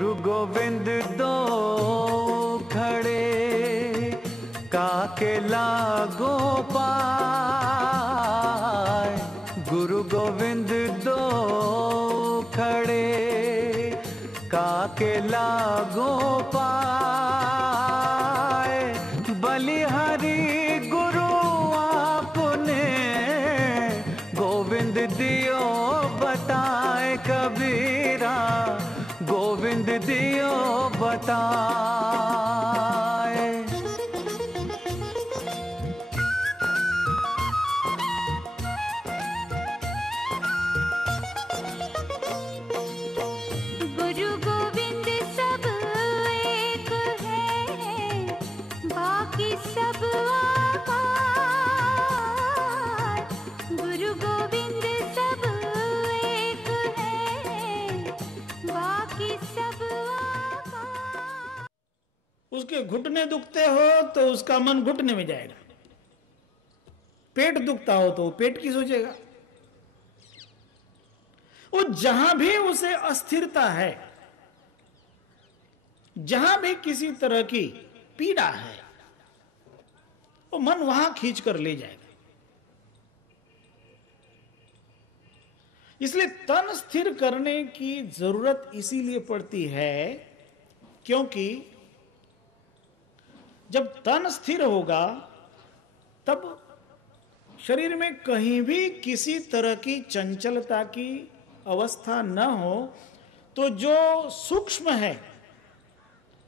गुरु गोविंद दो खड़े, काके लागो पाए। गुरु गोविंद दो खड़े, काके लागो पाए। बलिहारी गुरु आपने, गोविंद दियो बताए। कबीरा गोविंद दियो बताए। गुरु गोविंद सब एक है, बाकी सब आकार। गुरु गोविंद सब एक है, बाकी सब आकार। उसके घुटने दुखते हो तो उसका मन घुटने में जाएगा, पेट दुखता हो तो पेट की सोचेगा। वो जहां भी उसे अस्थिरता है, जहां भी किसी तरह की पीड़ा है, वो मन वहां खींच कर ले जाएगा। इसलिए तन स्थिर करने की जरूरत इसीलिए पड़ती है क्योंकि जब तन स्थिर होगा तब शरीर में कहीं भी किसी तरह की चंचलता की अवस्था न हो, तो जो सूक्ष्म है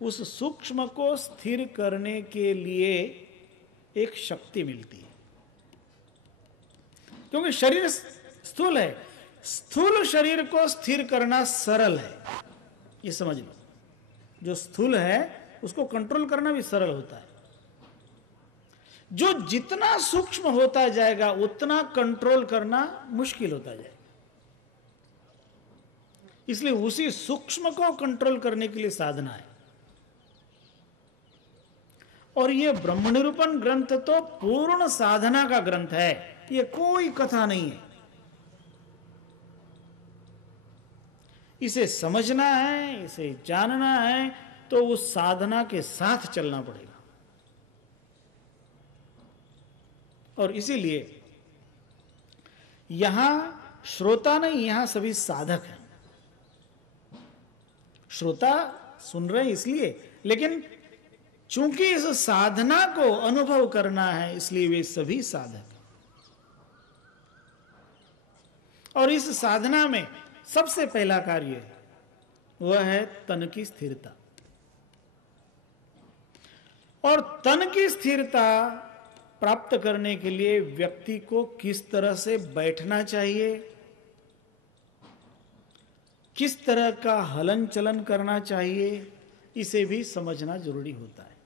उस सूक्ष्म को स्थिर करने के लिए एक शक्ति मिलती है। क्योंकि शरीर स्थूल है, स्थूल शरीर को स्थिर करना सरल है, ये समझ लो। जो स्थूल है उसको कंट्रोल करना भी सरल होता है। जो जितना सूक्ष्म होता जाएगा उतना कंट्रोल करना मुश्किल होता जाएगा। इसलिए उसी सूक्ष्म को कंट्रोल करने के लिए साधना है। और यह ब्रह्म निरूपण ग्रंथ तो पूर्ण साधना का ग्रंथ है, यह कोई कथा नहीं है। इसे समझना है, इसे जानना है तो उस साधना के साथ चलना पड़ेगा। और इसीलिए यहां श्रोता नहीं, यहां सभी साधक हैं। श्रोता सुन रहे हैं इसलिए, लेकिन चूंकि इस साधना को अनुभव करना है इसलिए वे सभी साधक हैं। और इस साधना में सबसे पहला कार्य वह है तन की स्थिरता। और तन की स्थिरता प्राप्त करने के लिए व्यक्ति को किस तरह से बैठना चाहिए, किस तरह का हलन चलन करना चाहिए, इसे भी समझना जरूरी होता है।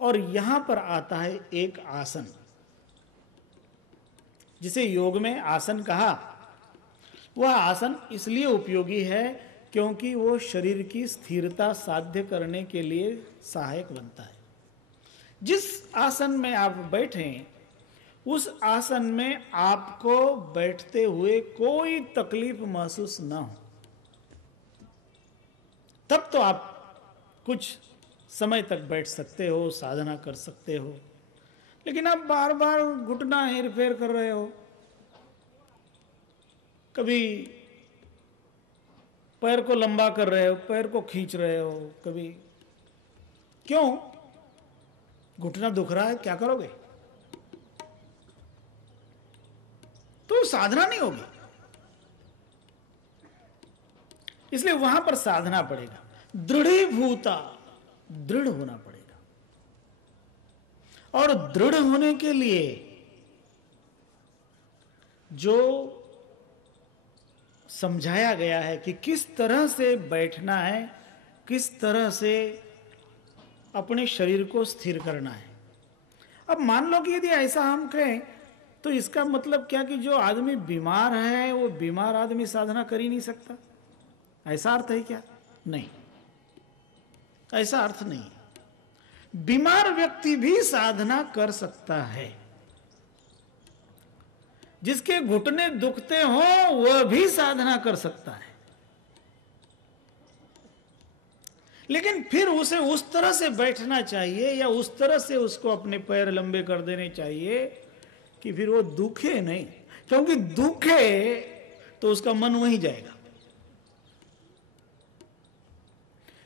और यहां पर आता है एक आसन, जिसे योग में आसन कहा। वह आसन इसलिए उपयोगी है क्योंकि वो शरीर की स्थिरता साध्य करने के लिए सहायक बनता है। जिस आसन में आप बैठें उस आसन में आपको बैठते हुए कोई तकलीफ महसूस ना हो, तब तो आप कुछ समय तक बैठ सकते हो, साधना कर सकते हो। लेकिन आप बार बार घुटना हेर फेर कर रहे हो, कभी पैर को लंबा कर रहे हो, पैर को खींच रहे हो, कभी क्यों? घुटना दुख रहा है, क्या करोगे? तो साधना नहीं होगी। इसलिए वहां पर साधना पड़ेगा, दृढ़ीभूता, दृढ़ होना पड़ेगा। और दृढ़ होने के लिए जो समझाया गया है कि किस तरह से बैठना है, किस तरह से अपने शरीर को स्थिर करना है। अब मान लो कि यदि ऐसा हम कहें तो इसका मतलब क्या कि जो आदमी बीमार है वो बीमार आदमी साधना कर ही नहीं सकता, ऐसा अर्थ है क्या? नहीं, ऐसा अर्थ नहीं है। बीमार व्यक्ति भी साधना कर सकता है। जिसके घुटने दुखते हो वह भी साधना कर सकता है। लेकिन फिर उसे उस तरह से बैठना चाहिए या उस तरह से उसको अपने पैर लंबे कर देने चाहिए कि फिर वो दुखे नहीं, क्योंकि दुखे तो उसका मन वहीं जाएगा।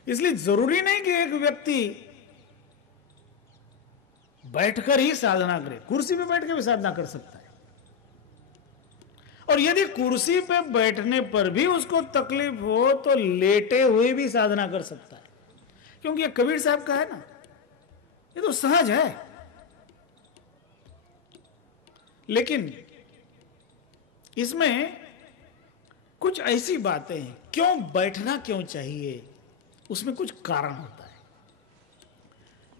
इसलिए जरूरी नहीं कि एक व्यक्ति बैठकर ही साधना करे, कुर्सी पे बैठ के भी साधना कर सकता है। और यदि कुर्सी पे बैठने पर भी उसको तकलीफ हो तो लेटे हुए भी साधना कर सकता है, क्योंकि ये कबीर साहब का है ना, ये तो सहज है। लेकिन इसमें कुछ ऐसी बातें हैं, क्यों बैठना क्यों चाहिए, उसमें कुछ कारण होता है।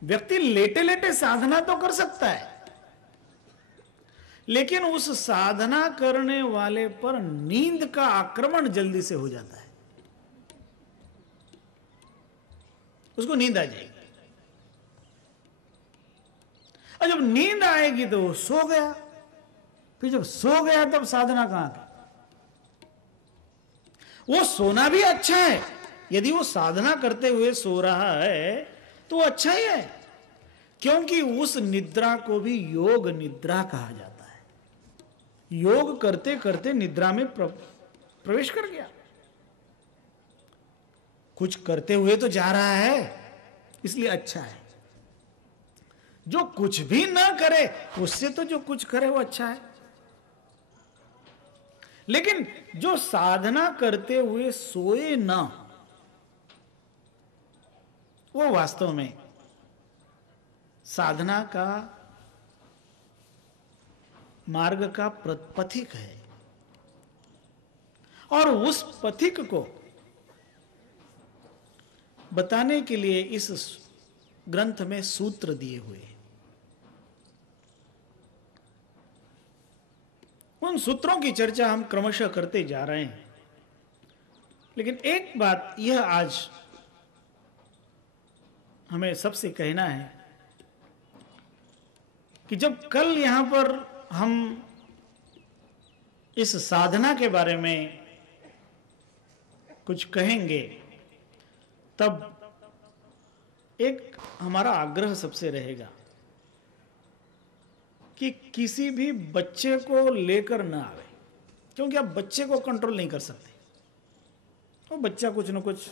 व्यक्ति लेटे लेटे साधना तो कर सकता है, लेकिन उस साधना करने वाले पर नींद का आक्रमण जल्दी से हो जाता है, उसको नींद आ जाएगी। और जब नींद आएगी तो वो सो गया, फिर जब सो गया तब साधना कहां की। वो सोना भी अच्छा है, यदि वो साधना करते हुए सो रहा है तो वो अच्छा ही है, क्योंकि उस निद्रा को भी योग निद्रा कहा जाता है। योग करते करते निद्रा में प्रवेश कर गया, कुछ करते हुए तो जा रहा है, इसलिए अच्छा है। जो कुछ भी ना करे उससे तो जो कुछ करे वो अच्छा है। लेकिन जो साधना करते हुए सोए ना, वो वास्तव में साधना का मार्ग का पथिक है। और उस पथिक को बताने के लिए इस ग्रंथ में सूत्र दिए हुए हैं। उन सूत्रों की चर्चा हम क्रमशः करते जा रहे हैं, लेकिन एक बात यह आज हमें सबसे कहना है कि जब कल यहां पर हम इस साधना के बारे में कुछ कहेंगे, तब एक हमारा आग्रह सबसे रहेगा कि किसी भी बच्चे को लेकर ना आवे, क्योंकि आप बच्चे को कंट्रोल नहीं कर सकते। तो बच्चा कुछ न कुछ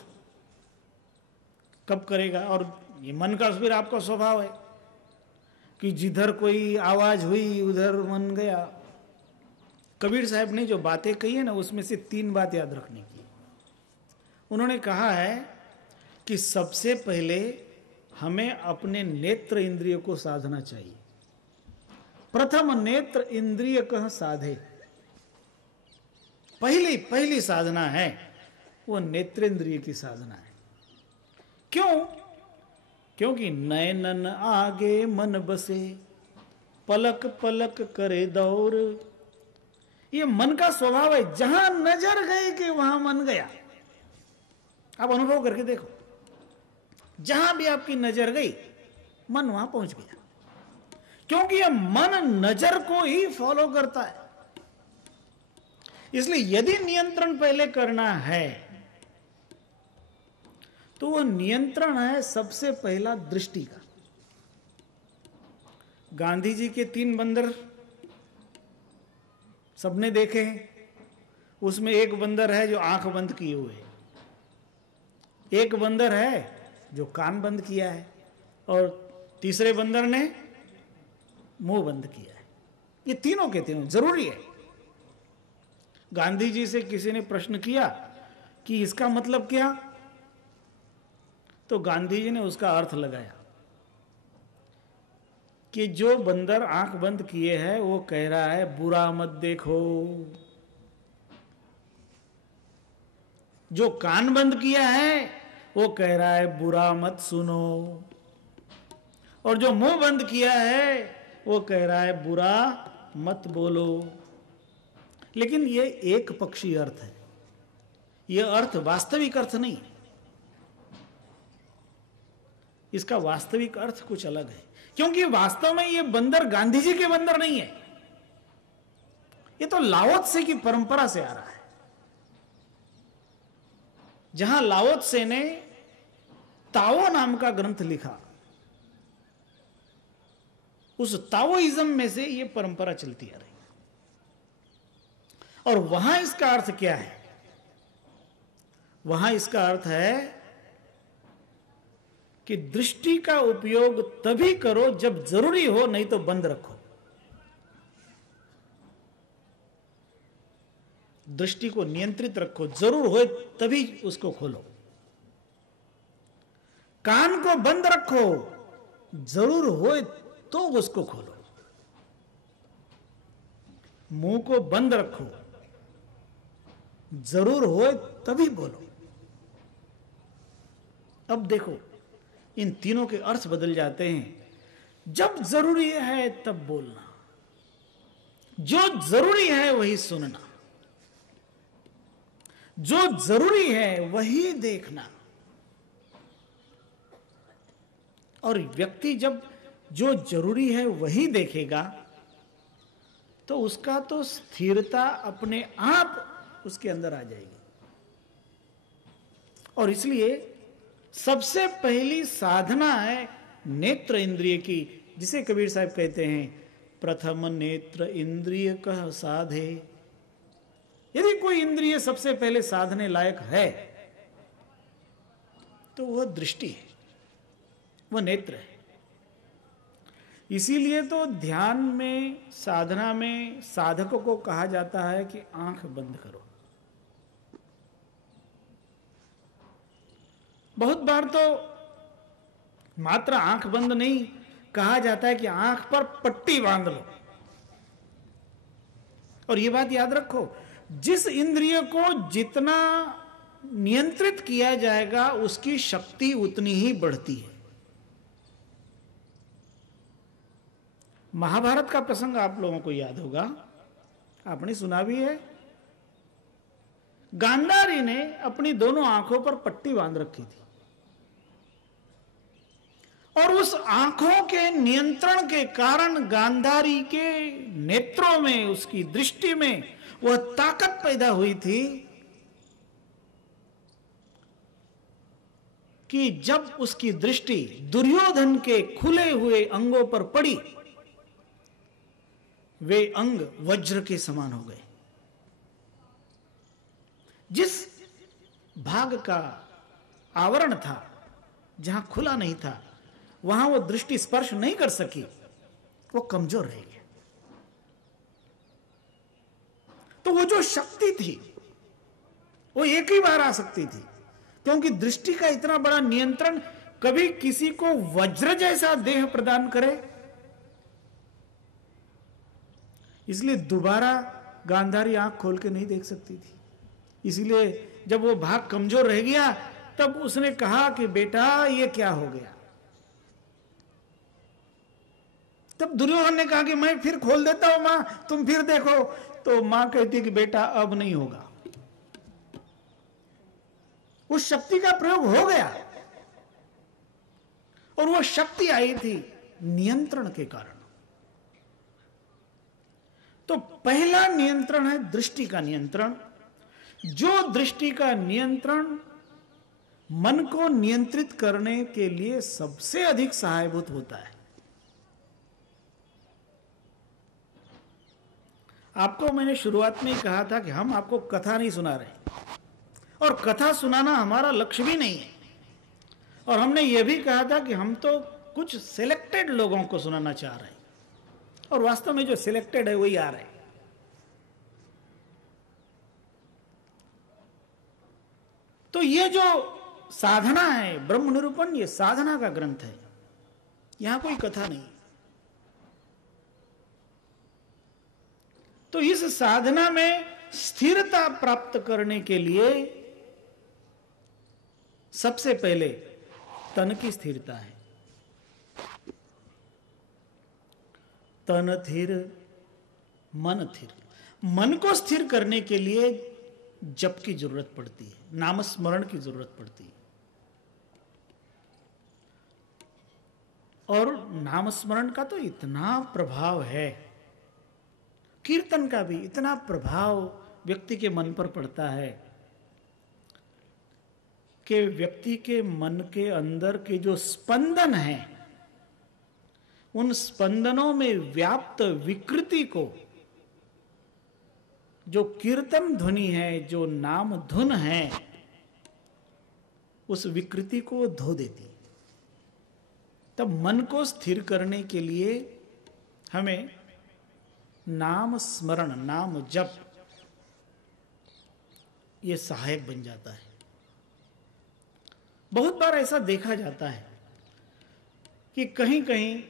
कब करेगा, और ये मन का फिर आपका स्वभाव है कि जिधर कोई आवाज हुई उधर मन गया। कबीर साहब ने जो बातें कही है ना, उसमें से 3 बात याद रखने की। उन्होंने कहा है कि सबसे पहले हमें अपने नेत्र इंद्रिय को साधना चाहिए। प्रथम नेत्र इंद्रिय कह साधे, पहली साधना है वो नेत्रेंद्रिय की साधना है। क्यों? क्योंकि नयनन आगे मन बसे, पलक पलक करे दौर। ये मन का स्वभाव है, जहां नजर गई कि वहां मन गया। आप अनुभव करके देखो, जहां भी आपकी नजर गई मन वहां पहुंच गया, क्योंकि यह मन नजर को ही फॉलो करता है। इसलिए यदि नियंत्रण पहले करना है तो वह नियंत्रण है सबसे पहला दृष्टि का। गांधी जी के 3 बंदर सबने देखे हैं, उसमें एक बंदर है जो आंख बंद किए हुए है, एक बंदर है जो कान बंद किया है, और तीसरे बंदर ने मुंह बंद किया है। ये तीनों के तीनों जरूरी है। गांधी जी से किसी ने प्रश्न किया कि इसका मतलब क्या, तो गांधी जी ने उसका अर्थ लगाया कि जो बंदर आंख बंद किए है वो कह रहा है बुरा मत देखो, जो कान बंद किया है वो कह रहा है बुरा मत सुनो, और जो मुंह बंद किया है वो कह रहा है बुरा मत बोलो। लेकिन ये एक पक्षी अर्थ है, ये अर्थ वास्तविक अर्थ नहीं है। इसका वास्तविक अर्थ कुछ अलग है, क्योंकि वास्तव में ये बंदर गांधी जी के बंदर नहीं है, ये तो लाओ त्से की परंपरा से आ रहा है। जहां लाओ त्से ने ताओ नाम का ग्रंथ लिखा, उस ताओइज्म में से यह परंपरा चलती आ रही। और वहां इसका अर्थ क्या है? वहां इसका अर्थ है कि दृष्टि का उपयोग तभी करो जब जरूरी हो, नहीं तो बंद रखो। दृष्टि को नियंत्रित रखो, जरूर हो तभी उसको खोलो। कान को बंद रखो, जरूर हो तो उसको खोलो। मुंह को बंद रखो, जरूर हो तभी बोलो। अब देखो, इन तीनों के अर्थ बदल जाते हैं। जब जरूरी है तब बोलना, जो जरूरी है वही सुनना, जो जरूरी है वही देखना। और व्यक्ति जब जो जरूरी है वही देखेगा तो उसका तो स्थिरता अपने आप उसके अंदर आ जाएगी। और इसलिए सबसे पहली साधना है नेत्र इंद्रिय की, जिसे कबीर साहब कहते हैं प्रथम नेत्र इंद्रिय कह साधे। यदि कोई इंद्रिय सबसे पहले साधने लायक है तो वह दृष्टि है, वह नेत्र है। इसीलिए तो ध्यान में, साधना में साधकों को कहा जाता है कि आंख बंद करो। बहुत बार तो मात्र आंख बंद नहीं, कहा जाता है कि आंख पर पट्टी बांध लो। और यह बात याद रखो, जिस इंद्रिय को जितना नियंत्रित किया जाएगा उसकी शक्ति उतनी ही बढ़ती है। महाभारत का प्रसंग आप लोगों को याद होगा, आपने सुना भी है। गांधारी ने अपनी दोनों आंखों पर पट्टी बांध रखी थी और उस आंखों के नियंत्रण के कारण गांधारी के नेत्रों में, उसकी दृष्टि में वह ताकत पैदा हुई थी कि जब उसकी दृष्टि दुर्योधन के खुले हुए अंगों पर पड़ी, वे अंग वज्र के समान हो गए। जिस भाग का आवरण था, जहां खुला नहीं था, वहां वो दृष्टि स्पर्श नहीं कर सकी, वो कमजोर रह गया। तो वो जो शक्ति थी वो एक ही बार आ सकती थी, क्योंकि दृष्टि का इतना बड़ा नियंत्रण कभी किसी को वज्र जैसा देह प्रदान करे। इसलिए दोबारा गांधारी आंख खोल के नहीं देख सकती थी। इसीलिए जब वो भाग कमजोर रह गया तब उसने कहा कि बेटा ये क्या हो गया। तब दुर्योधन ने कहा कि मैं फिर खोल देता हूं मां, तुम फिर देखो। तो मां कहती कि बेटा अब नहीं होगा। उस शक्ति का प्रयोग हो गया और वो शक्ति आई थी नियंत्रण के कारण। तो पहला नियंत्रण है दृष्टि का नियंत्रण। जो दृष्टि का नियंत्रण मन को नियंत्रित करने के लिए सबसे अधिक सहायभूत होता है। आपको मैंने शुरुआत में ही कहा था कि हम आपको कथा नहीं सुना रहे, और कथा सुनाना हमारा लक्ष्य भी नहीं है। और हमने यह भी कहा था कि हम तो कुछ सिलेक्टेड लोगों को सुनाना चाह रहे हैं, और वास्तव में जो सिलेक्टेड है वही आ रहे हैं। तो ये जो साधना है ब्रह्म निरूपण, ये साधना का ग्रंथ है, यहां कोई कथा नहीं। तो इस साधना में स्थिरता प्राप्त करने के लिए सबसे पहले तन की स्थिरता है। तन थिर मन थिर। मन को स्थिर करने के लिए जप की जरूरत पड़ती है, नामस्मरण की जरूरत पड़ती है। और नामस्मरण का तो इतना प्रभाव है, कीर्तन का भी इतना प्रभाव व्यक्ति के मन पर पड़ता है कि व्यक्ति के मन के अंदर के जो स्पंदन हैं, उन स्पंदनों में व्याप्त विकृति को, जो कीर्तन ध्वनि है, जो नाम धुन है, उस विकृति को धो देती। तब मन को स्थिर करने के लिए हमें नाम स्मरण, नाम जप, ये सहायक बन जाता है। बहुत बार ऐसा देखा जाता है कि कहीं कहीं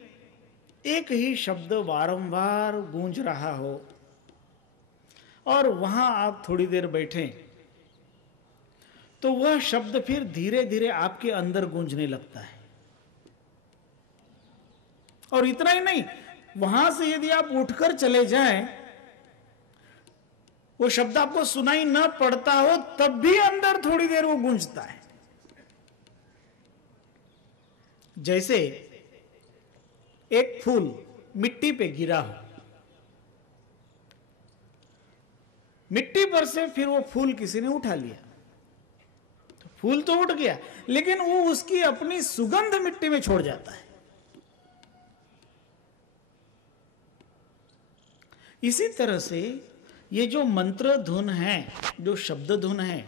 एक ही शब्द बारंबार गूंज रहा हो और वहां आप थोड़ी देर बैठें तो वह शब्द फिर धीरे धीरे आपके अंदर गूंजने लगता है। और इतना ही नहीं, वहां से यदि आप उठकर चले जाएं, वो शब्द आपको सुनाई न पड़ता हो तब भी अंदर थोड़ी देर वो गूंजता है। जैसे एक फूल मिट्टी पे गिरा हो, मिट्टी पर से फिर वो फूल किसी ने उठा लिया, तो फूल तो उठ गया, लेकिन वो उसकी अपनी सुगंध मिट्टी में छोड़ जाता है। इसी तरह से ये जो मंत्र धुन है, जो शब्द धुन है,